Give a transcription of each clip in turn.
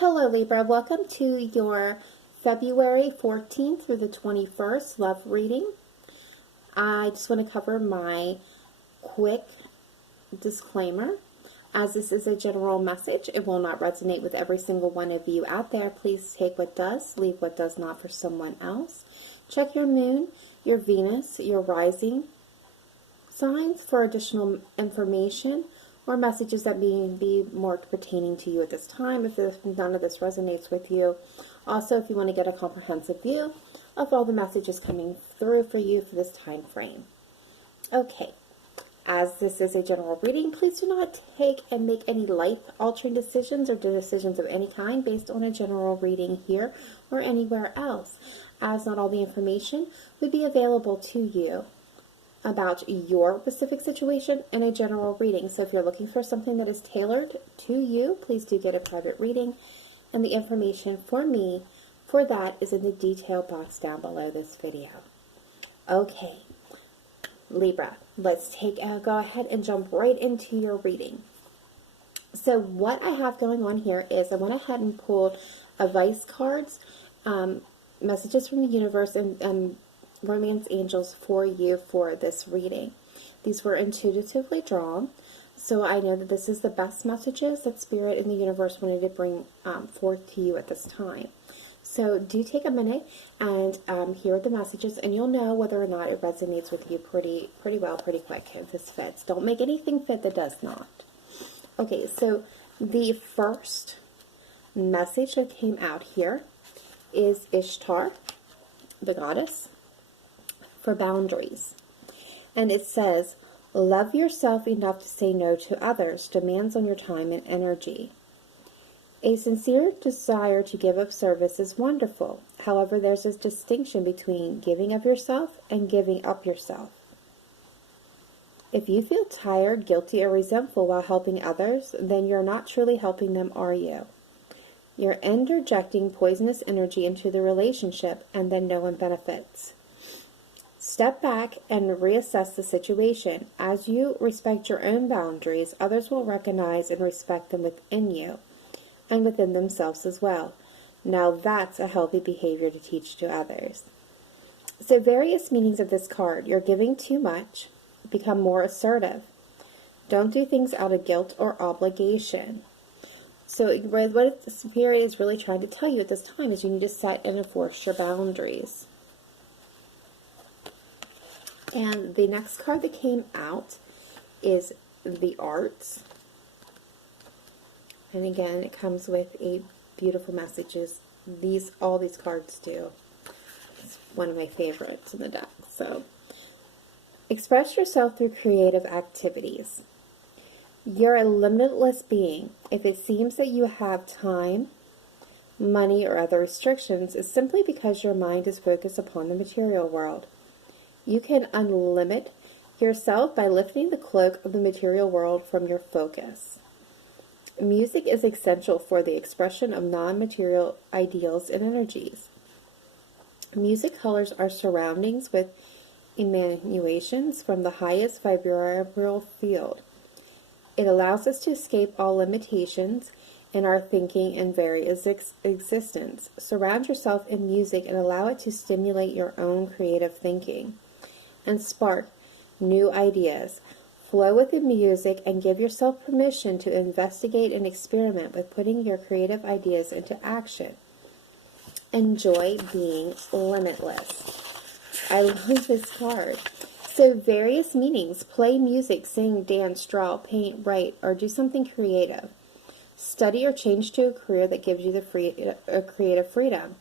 Hello Libra, welcome to your February 14th through the 21st love reading. I just want to cover my quick disclaimer. As this is a general message, it will not resonate with every single one of you out there. Please take what does, leave what does not for someone else. Check your moon, your Venus, your rising signs for additional information or messages that may be more pertaining to you at this time, if none of this resonates with you. Also, if you want to get a comprehensive view of all the messages coming through for you for this time frame. Okay, as this is a general reading, please do not take and make any life-altering decisions or decisions of any kind based on a general reading here or anywhere else, as not all the information would be available to you about your specific situation in a general reading. So if you're looking for something that is tailored to you, please do get a private reading. And the information for me for that is in the detail box down below this video. Okay, Libra, let's go ahead and jump right into your reading. So what I have going on here is I went ahead and pulled advice cards, messages from the universe, and romance angels for you for this reading. These were intuitively drawn, so I know that this is the best messages that Spirit and the universe wanted to bring forth to you at this time. So do take a minute and hear the messages, and you'll know whether or not it resonates with you pretty well, pretty quick if this fits. Don't make anything fit that does not. Okay, so the first message that came out here is Ishtar, the goddess, for boundaries. And it says, love yourself enough to say no to others, demands on your time and energy. A sincere desire to give of service is wonderful. However, there's a distinction between giving of yourself and giving up yourself. If you feel tired, guilty, or resentful while helping others, then you're not truly helping them, are you? You're interjecting poisonous energy into the relationship, and then no one benefits. Step back and reassess the situation. As you respect your own boundaries, others will recognize and respect them within you and within themselves as well. Now that's a healthy behavior to teach to others. So various meanings of this card. You're giving too much. Become more assertive. Don't do things out of guilt or obligation. So what the Spirit is really trying to tell you at this time is you need to set and enforce your boundaries. And the next card that came out is the Arts. And again, it comes with a beautiful messages. All these cards do. It's one of my favorites in the deck. So, express yourself through creative activities. You're a limitless being. If it seems that you have time, money, or other restrictions, it's simply because your mind is focused upon the material world. You can unlimit yourself by lifting the cloak of the material world from your focus. Music is essential for the expression of non-material ideals and energies. Music colors our surroundings with emanations from the highest vibral field. It allows us to escape all limitations in our thinking and various existence. Surround yourself in music and allow it to stimulate your own creative thinking and spark new ideas. Flow with the music and give yourself permission to investigate and experiment with putting your creative ideas into action. Enjoy being limitless. I love this card. So various meanings. Play music, sing, dance, draw, paint, write, or do something creative. Study or change to a career that gives you the creative freedom.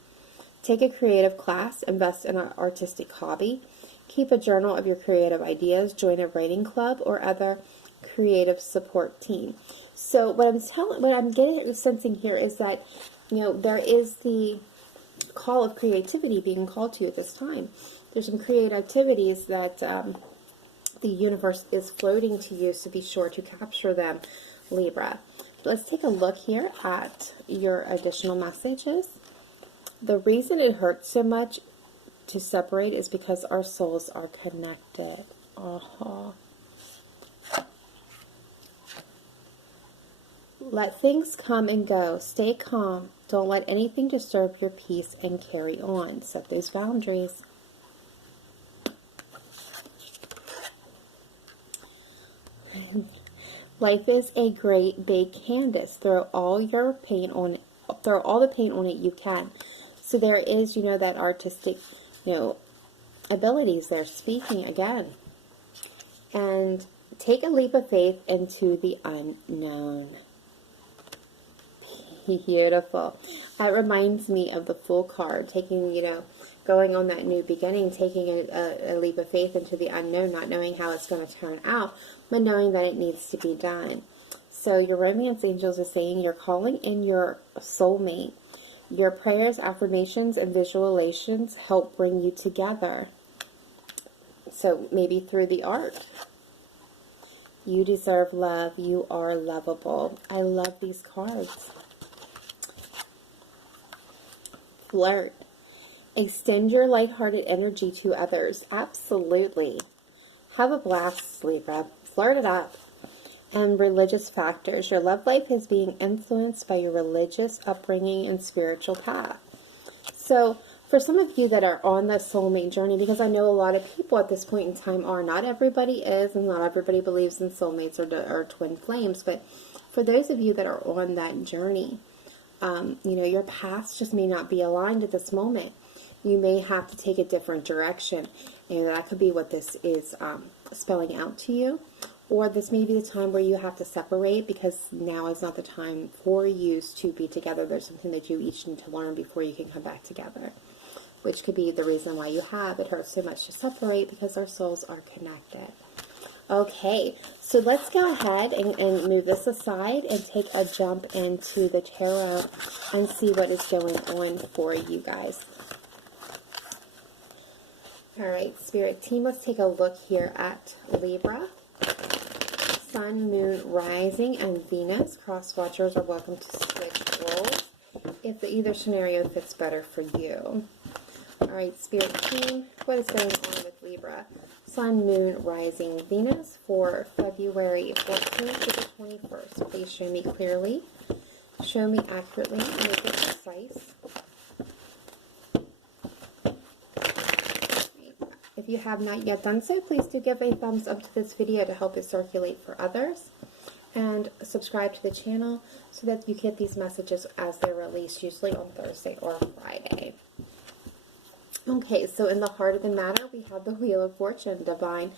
Take a creative class, invest in an artistic hobby. Keep a journal of your creative ideas, join a writing club or other creative support team. So what I'm sensing here is that, there is the call of creativity being called to you at this time. There's some creative activities that the universe is floating to you, so be sure to capture them, Libra. Let's take a look here at your additional messages. The reason it hurts so much to separate is because our souls are connected. Let things come and go. Stay calm. Don't let anything disturb your peace and carry on. Set those boundaries. Life is a great big canvas. Throw all your paint on it. Throw all the paint on it you can. So there is, that artistic, abilities there, speaking again. And take a leap of faith into the unknown. Beautiful. That reminds me of the Fool card, taking, going on that new beginning, taking a leap of faith into the unknown, not knowing how it's going to turn out, but knowing that it needs to be done. So your romance angels are saying you're calling in your soulmate. Your prayers, affirmations, and visualizations help bring you together. So maybe through the art. You deserve love. You are lovable. I love these cards. Flirt. Extend your lighthearted energy to others. Absolutely. Have a blast, Libra. Flirt it up. And religious factors. Your love life is being influenced by your religious upbringing and spiritual path. So, for some of you that are on the soulmate journey, because I know a lot of people at this point in time are, not everybody is, and not everybody believes in soulmates or twin flames, but for those of you that are on that journey, your paths just may not be aligned at this moment. You may have to take a different direction, and that could be what this is spelling out to you. Or this may be the time where you have to separate, because now is not the time for you to be together. There's something that you each need to learn before you can come back together, which could be the reason why you have. It hurts so much to separate because our souls are connected. Okay, so let's go ahead and move this aside and take a jump into the tarot and see what is going on for you guys. All right, Spirit Team, let's take a look here at Libra. Sun, Moon, Rising, and Venus. Cross watchers are welcome to switch roles if either scenario fits better for you. All right, Spirit Team, what is going on with Libra? Sun, Moon, Rising, Venus for February 14th to the 21st. Please show me clearly, show me accurately, make it precise. If you have not yet done so, please do give a thumbs up to this video to help it circulate for others. And subscribe to the channel so that you get these messages as they're released, usually on Thursday or Friday. Okay, so in the heart of the matter, we have the Wheel of Fortune, divine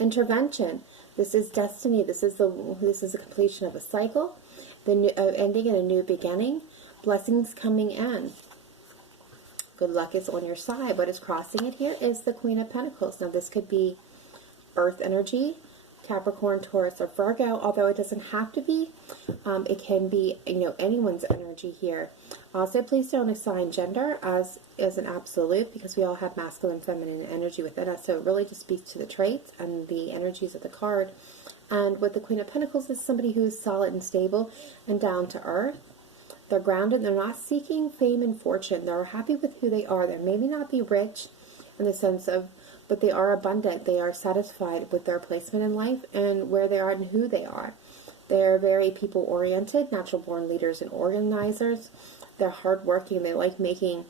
intervention. This is destiny. This is the completion of a cycle, the new, ending and a new beginning, blessings coming in. Good luck is on your side. What is crossing it here is the Queen of Pentacles. Now, this could be Earth energy, Capricorn, Taurus, or Virgo, although it doesn't have to be. It can be, anyone's energy here. Also, please don't assign gender as an absolute, because we all have masculine and feminine energy within us. So it really just speaks to the traits and the energies of the card. And with the Queen of Pentacles is somebody who is solid and stable and down to earth. They're grounded. They're not seeking fame and fortune. They're happy with who they are. They maybe not be rich in the sense of, but they are abundant. They are satisfied with their placement in life and where they are and who they are. They're very people-oriented, natural-born leaders and organizers. They're hardworking. They like making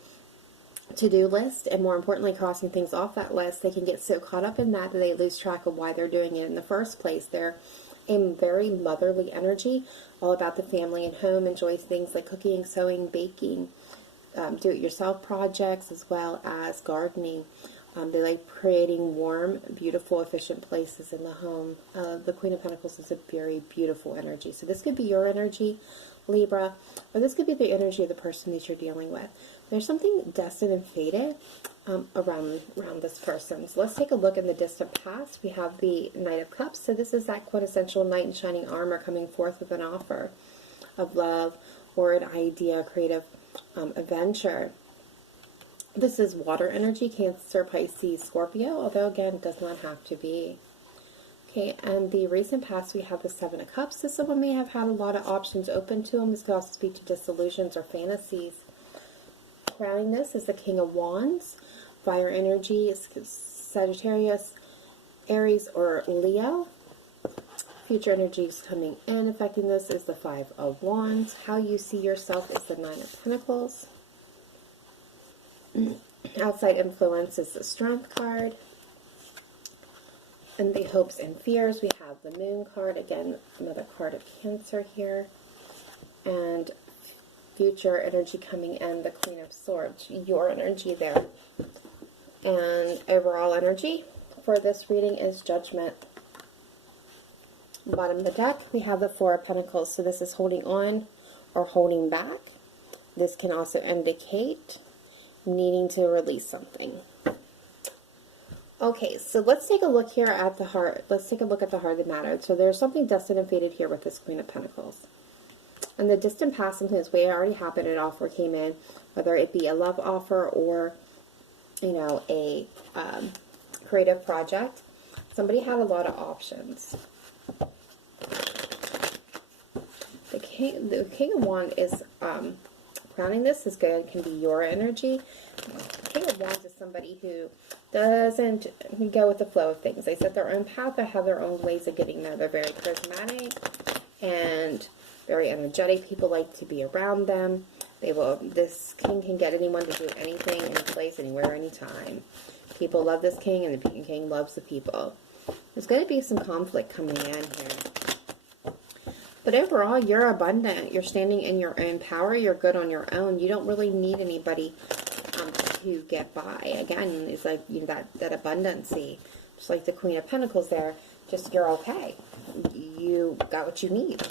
to-do lists, and more importantly, crossing things off that list. They can get so caught up in that they lose track of why they're doing it in the first place. They're a very motherly energy, all about the family and home, enjoys things like cooking, sewing, baking, do-it-yourself projects, as well as gardening. They like creating warm, beautiful, efficient places in the home. The Queen of Pentacles is a very beautiful energy. So this could be your energy, Libra, or this could be the energy of the person that you're dealing with. There's something destined and fated around this person. So let's take a look in the distant past. We have the Knight of Cups. So this is that quintessential knight in shining armor coming forth with an offer of love or an idea, creative adventure. This is water energy, Cancer, Pisces, Scorpio, although again, it does not have to be. Okay, and the recent past, we have the Seven of Cups. So someone may have had a lot of options open to them. This could also speak to disillusions or fantasies. Crowning this is the King of Wands. Fire energy is Sagittarius, Aries, or Leo. future energies coming in affecting this is the Five of Wands. How you see yourself is the Nine of Pentacles. Outside influence is the Strength card. And the hopes and fears, we have the Moon card. Again, another card of Cancer here. And future energy coming in, the Queen of Swords, your energy there. And overall energy for this reading is Judgment. Bottom of the deck, we have the Four of Pentacles. So this is holding on or holding back. This can also indicate needing to release something. Okay, so let's take a look here at the heart. Let's take a look at the heart of the matter. So there's something destined and fated here with this Queen of Pentacles. And the distant past, something way already happened, an offer came in, whether it be a love offer or, you know, a creative project. Somebody had a lot of options. The King of Wands is crowning this is good. It can be your energy. The King of Wands is somebody who doesn't go with the flow of things. They set their own path. They have their own ways of getting there. They're very charismatic and very energetic. People like to be around them. This king can get anyone to do anything, any place, anywhere, anytime. People love this king, and the king loves the people. There's going to be some conflict coming in here. But overall, you're abundant. You're standing in your own power. You're good on your own. You don't really need anybody to get by. Again, it's like, you know, that abundancy. Just like the Queen of Pentacles there. Just, you're okay. You got what you need.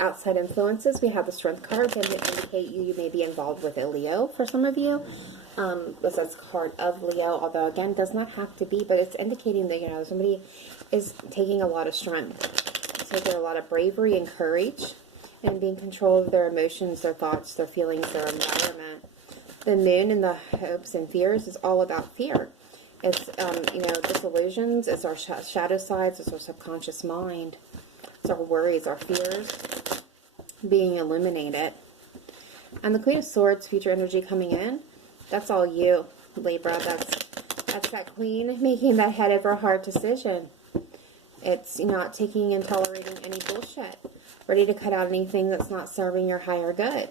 Outside influences, we have the Strength card. Can indicate you may be involved with a Leo for some of you. This is a card of Leo, although again, does not have to be, but it's indicating that, you know, somebody is taking a lot of strength, taking a lot of bravery and courage, and being in control of their emotions, their thoughts, their feelings, their environment. The Moon and the hopes and fears is all about fear. It's, you know, disillusions, it's our shadow sides, it's our subconscious mind, it's our worries, our fears being illuminated. And the Queen of Swords, future energy coming in, that's all you, Libra. That's that queen making that head over heart decision. It's not taking and tolerating any bullshit. Ready to cut out anything that's not serving your higher good.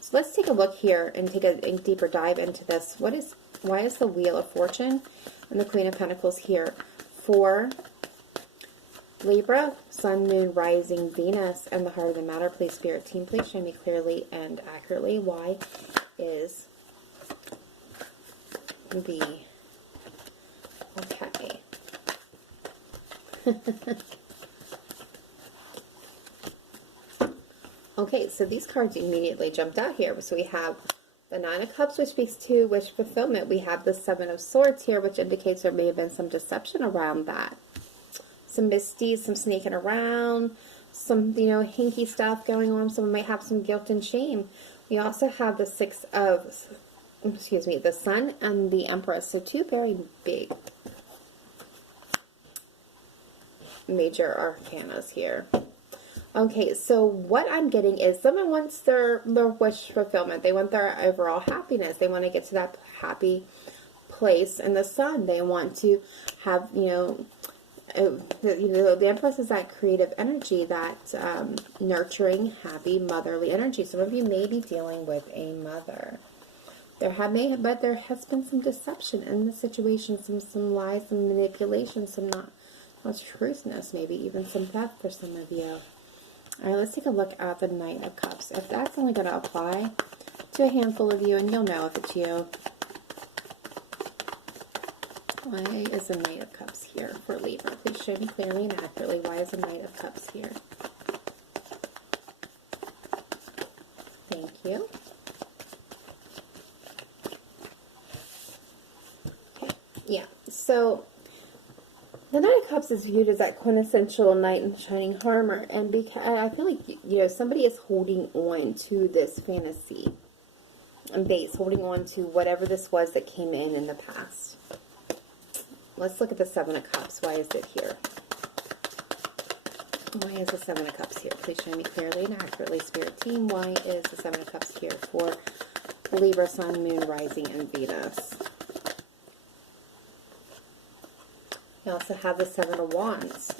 So let's take a look here and take a deeper dive into this. Why is the Wheel of Fortune and the Queen of Pentacles here for Libra, Sun, Moon, Rising, Venus, and the heart of the matter? Please, Spirit Team, please show me clearly and accurately why is the okay. Okay, so these cards immediately jumped out here. So we have the Nine of Cups, which speaks to wish fulfillment. We have the Seven of Swords here, which indicates there may have been some deception around that. Some misdeeds, some sneaking around, some, you know, hinky stuff going on. Someone might have some guilt and shame. We also have the the Sun and the Empress. So two very big major arcanas here. Okay, so what I'm getting is someone wants their wish fulfillment. They want their overall happiness. They want to get to that happy place in the Sun. They want to have, you know, the Empress is that creative energy, that nurturing, happy, motherly energy. Some of you may be dealing with a mother. But there has been some deception in the situation, some lies, some manipulation, some not truthness, maybe even some death for some of you. All right, let's take a look at the Knight of Cups. If that's only going to apply to a handful of you, and you'll know if it's you. Why is the Knight of Cups here for Libra? Please show me clearly and accurately. Why is the Knight of Cups here? Thank you. Okay, yeah, so the Knight of Cups is viewed as that quintessential knight in shining armor, and because I feel like, you know, somebody is holding on to this fantasy and base, holding on to whatever this was that came in the past. Let's look at the Seven of Cups. Why is it here? Why is the Seven of Cups here? Please show me clearly and accurately, Spirit Team. Why is the Seven of Cups here for Libra, Sun, Moon, Rising, and Venus? also have the Seven of Wands.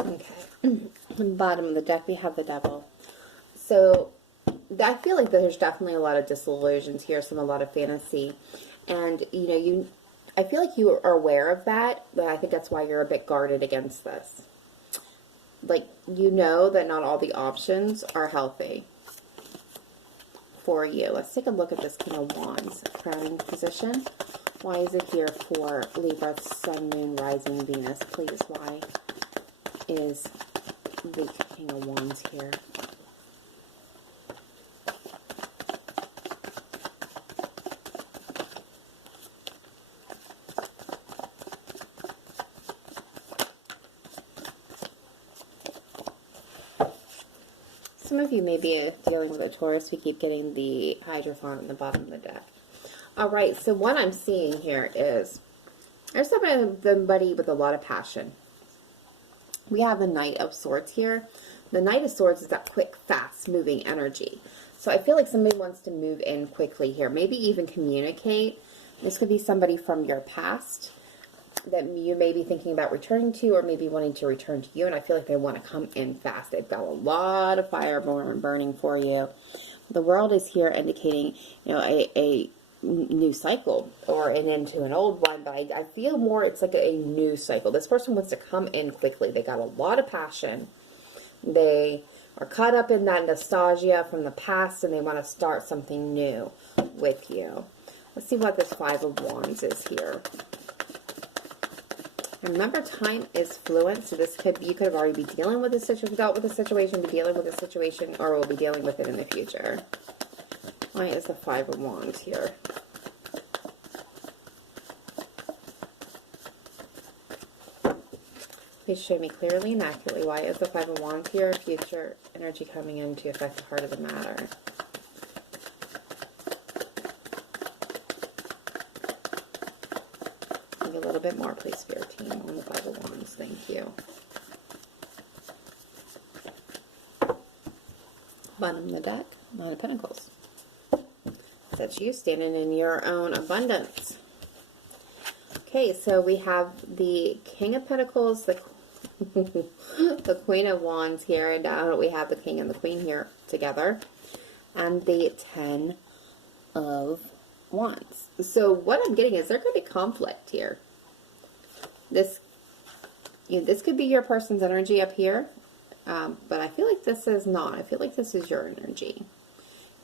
Okay. Bottom of the deck, we have the Devil. So I feel like there's definitely a lot of disillusions here, a lot of fantasy. And, you know, I feel like you are aware of that, but I think that's why you're a bit guarded against this. Like, you know that not all the options are healthy for you. Let's take a look at this King of Wands crowning position. Why is it here for Libra, Sun, Moon, Rising, Venus? Please, why is the King of Wands here? Some of you may be dealing with a Taurus. We keep getting the Hierophant on the bottom of the deck. Alright, so what I'm seeing here is there's somebody with a lot of passion. We have the Knight of Swords here. The Knight of Swords is that quick, fast-moving energy. So I feel like somebody wants to move in quickly here. Maybe even communicate. This could be somebody from your past that you may be thinking about returning to, or maybe wanting to return to you, and I feel like they want to come in fast. They've got a lot of fire burning for you. The World is here indicating, you know, a new cycle, or an end to an old one, but I feel more it's like a new cycle. This person wants to come in quickly. They got a lot of passion. They are caught up in that nostalgia from the past, and they want to start something new with you. Let's see what this Five of Wands is here. Remember, time is fluent, so this could, you could have already be dealing with a situation, dealt with a situation, be dealing with a situation, or will be dealing with it in the future. Why is the Five of Wands here? Please show me clearly and accurately, why is the Five of Wands here? Future energy coming in to affect the heart of the matter. A little bit more, please, Spirit Team, on the Five of Wands. Thank you. Bottom of the deck, Nine of Pentacles. That's you standing in your own abundance. Okay, so we have the King of Pentacles, the the Queen of Wands here, and now we have the King and the Queen here together, and the Ten of Wands. So what I'm getting is there could be conflict here. This could be your person's energy up here, but I feel like this is not. I feel like this is your energy.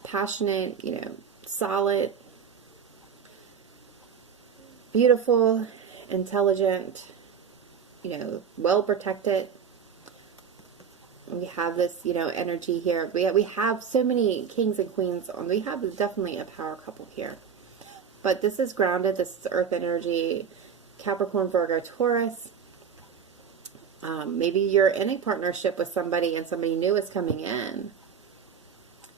Passionate, you know, solid, beautiful, intelligent, you know, well protected. We have this, you know, energy here. We have so many kings and queens on. We have definitely a power couple here. But this is grounded. This is earth energy. Capricorn, Virgo, Taurus. Maybe you're in a partnership with somebody and somebody new is coming in.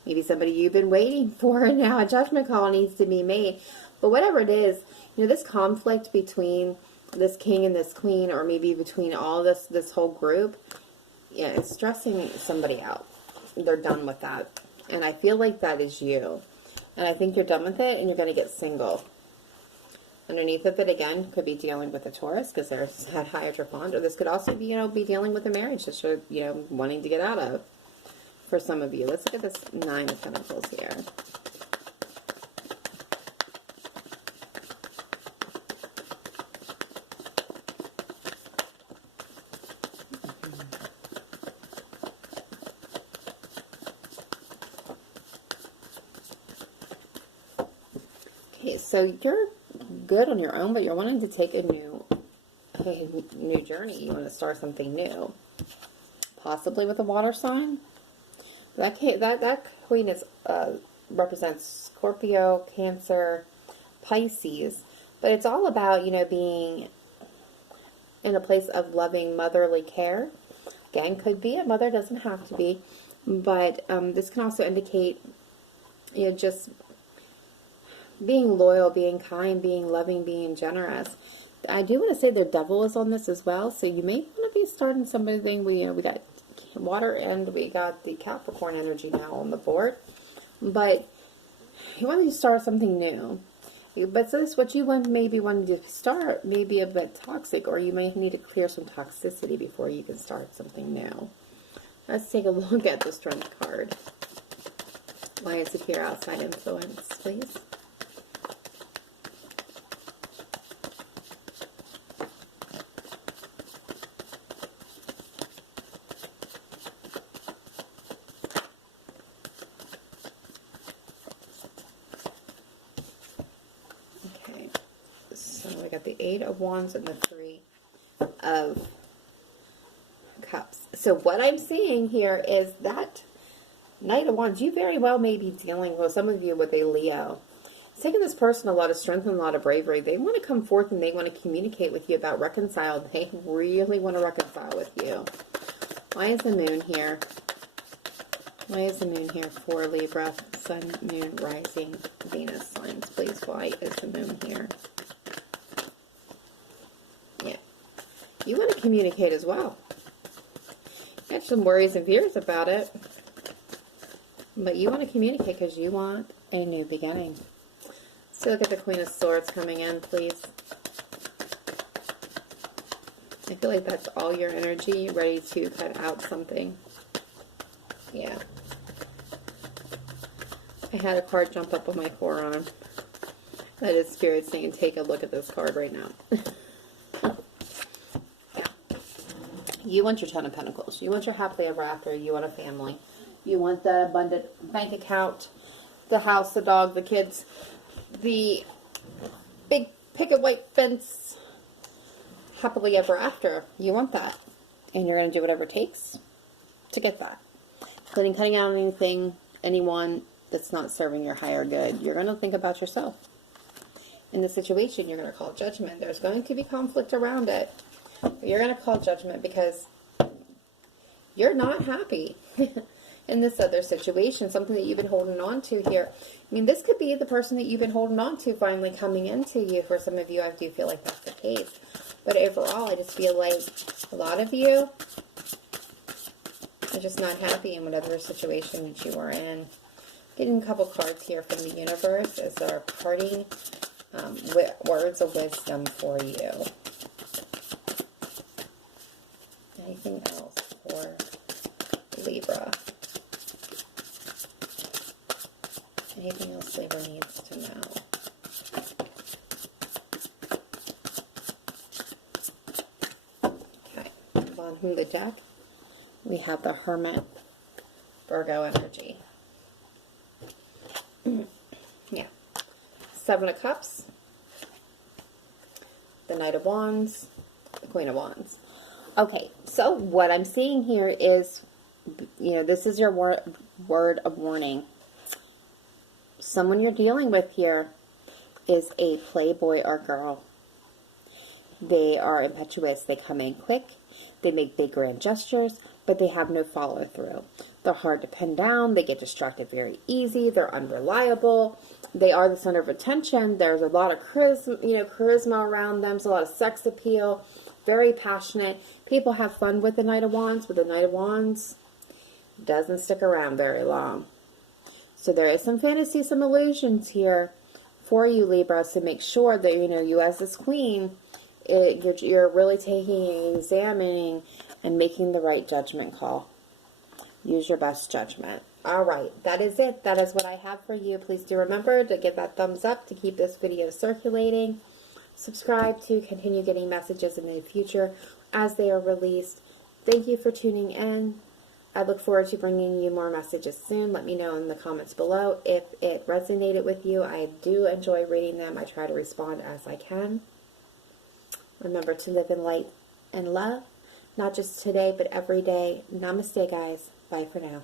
Maybe somebody you've been waiting for and now a judgment call needs to be made. But whatever it is, you know, this conflict between this king and this queen, or maybe between all this whole group, yeah, it's stressing somebody out. They're done with that. And I feel like that is you. And I think you're done with it and you're going to get single. Underneath of it, again, could be dealing with a Taurus because there's that Hierophant, or this could also be, you know, be dealing with a marriage that you're, you know, wanting to get out of for some of you. Let's look at this Nine of Pentacles here. Okay, so you're good on your own, but you're wanting to take a new journey. You want to start something new, possibly with a water sign. That queen is represents Scorpio, Cancer, Pisces, but it's all about, you know, being in a place of loving motherly care. Again, could be a mother, doesn't have to be, but this can also indicate, you know, just being loyal, being kind, being loving, being generous. I do want to say the devil is on this as well, so you may want to be starting something. We got water and we got the Capricorn energy now on the board, but You want to start something new. But this, what you want, maybe want to start, may be a bit toxic, or you may need to clear some toxicity before you can start something new. Let's take a look at the Strength card. Why is it here? Outside influence, please. So we got the 8 of Wands and the 3 of Cups. So what I'm seeing here is that Knight of Wands, you very well may be dealing with, some of you, with a Leo. It's taking this person a lot of strength and a lot of bravery. They want to come forth and they want to communicate with you about reconcile. They really want to reconcile with you. Why is the moon here? Why is the moon here for Libra? Sun, moon, rising, Venus signs. Please, why is the moon here? Yeah. You want to communicate as well. You have some worries and fears about it. But you want to communicate because you want a new beginning. So look at the Queen of Swords coming in, please. I feel like that's all your energy, ready to cut out something. Yeah. I had a card jump up on my forearm. That is Spirit saying, take a look at this card right now. Yeah. You want your Ten of Pentacles. You want your happily ever after. You want a family. You want the abundant bank account, the house, the dog, the kids, the big picket white fence, happily ever after. You want that. And you're going to do whatever it takes to get that. Including cutting out anything, anyone that's not serving your higher good. You're going to think about yourself. In the situation, you're going to call judgment. There's going to be conflict around it. You're going to call judgment because you're not happy. In this other situation, something that you've been holding on to here. I mean, this could be the person that you've been holding on to finally coming into you. For some of you, I do feel like that's the case. But overall, I just feel like a lot of you are just not happy in whatever situation that you are in. Getting a couple cards here from the universe as our parting words of wisdom for you. Anything else for Libra? Anything else Libra needs to know? Okay, bottom of the deck, we have the Hermit, Virgo energy. Yeah. 7 of Cups, the Knight of Wands, the Queen of Wands. Okay, so what I'm seeing here is, you know, this is your word of warning. Someone you're dealing with here is a playboy or girl. They are impetuous. They come in quick. They make big grand gestures, but they have no follow through. They're hard to pin down. They get distracted very easy. They're unreliable. They are the center of attention. There's a lot of charisma around them. There's a lot of sex appeal. Very passionate. People have fun with the Knight of Wands, but the Knight of Wands doesn't stick around very long. So there is some fantasy, some illusions here for you, Libra. So make sure that, you know, you as this queen, you're really taking and examining and making the right judgment call. Use your best judgment. All right, that is it. That is what I have for you. Please do remember to give that thumbs up to keep this video circulating. Subscribe to continue getting messages in the future as they are released. Thank you for tuning in. I look forward to bringing you more messages soon. Let me know in the comments below if it resonated with you. I do enjoy reading them. I try to respond as I can. Remember to live in light and love, not just today, but every day. Namaste, guys. Bye for now.